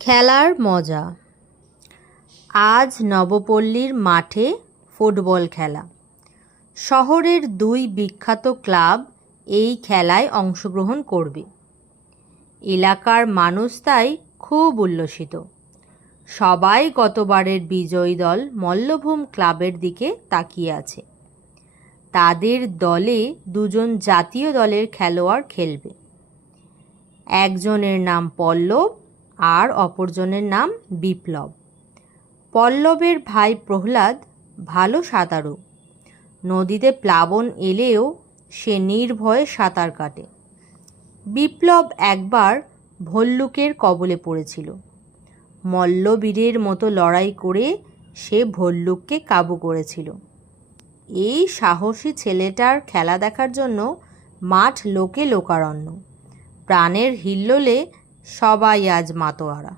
খেলার মজা। আজ নবপল্লীর মাঠে ফুটবল খেলা। শহরের দুই বিখ্যাত ক্লাব এই খেলায় অংশগ্রহণ করবে। এলাকার মানুষ তাই খুব উল্লসিত। সবাই গতবারের বিজয়ী দল মল্লভূম ক্লাবের দিকে তাকিয়ে আছে। তাদের দলে দুজন জাতীয় দলের খেলোয়াড় খেলবে। একজনের নাম পল্লব আর অপরজনের নাম বিপ্লব। পল্লবের ভাই প্রহ্লাদ ভালো সাঁতারু। নদীতে প্লাবন এলেও সে নির্ভয়ে সাঁতার কাটে। বিপ্লব একবার ভল্লুকের কবলে পড়েছিল। মল্লবীরের মতো লড়াই করে সে ভল্লুককে কাবু করেছিল। এই সাহসী ছেলেটার খেলা দেখার জন্য মাঠ লোকে লোকারণ্য। প্রাণের হিল্লোলে সবাই আজ মাতোয়ারা।